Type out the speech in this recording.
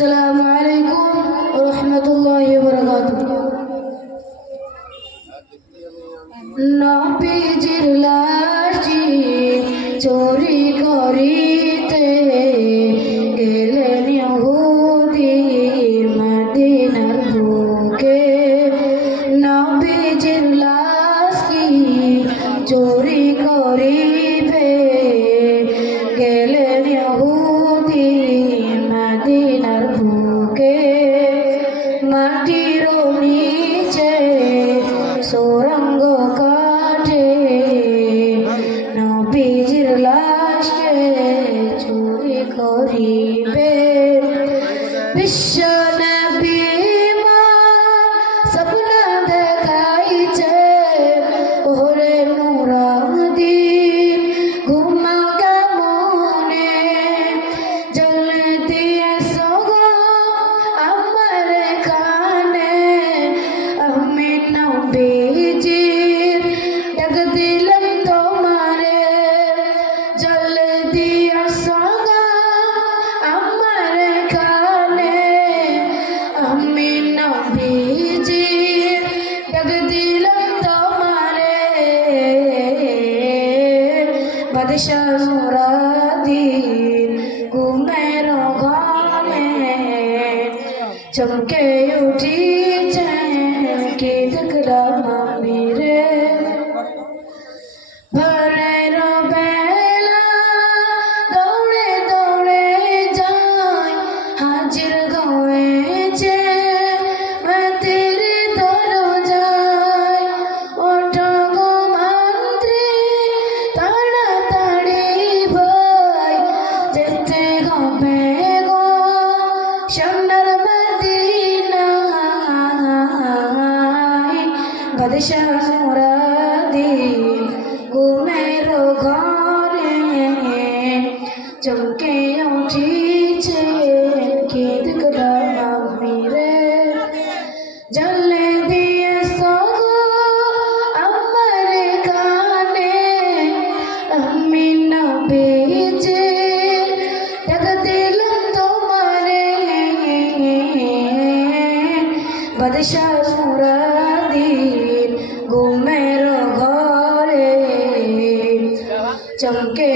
আসসালামু আলাইকুম ওয়া রাহমাতুল্লাহি ওয়া বারাকাতুহু। নবীজির লাশটি চুরি করিতে গেলেন ইহুদি মদিনার বুকে। নবীজির লাশটি চুরি করিবে গেলেন ইহুদি মদিনার বুকে। মাটির নিচে সুরঙ্গ কাটে নবীজির লাশকে চুরি করিবে। বিশ্ব নবী মা স্বপ্ন দেখাইছে ওরে নুরাদিন ঘুমা কেমনে জলদি এসো গো আমার কানে। আমি নবীজির ডাক দিলাম তোমারে জলদি এসো গো আমার কানে। আমি নবীজির ডাক দিলাম তোমারে। বাদশাহ মুরাদিন ঘুমের ঘরে চমকে উঠিছে কি দেখলাম আমি রে। ভোরের বেলা দৌড়ে দৌড়ে যায় হাজির হয়েছে মাটির দরজায়। ওঠো গো মন্ত্রী তাড়াতাড়ি ভাই যেতে হবে গো সোনার মদিনায়। বাদশাহ মুরাদিন ঘুমের ঘরে চমকে উঠিছে কি দেখলাম আমি রে। জলে দিয়ে সগো আমার কানে আমি নবীজির ডাক দিলাম তোমারে। বাদশাহ মুরাদিন ঘুমের ঘরে চমকে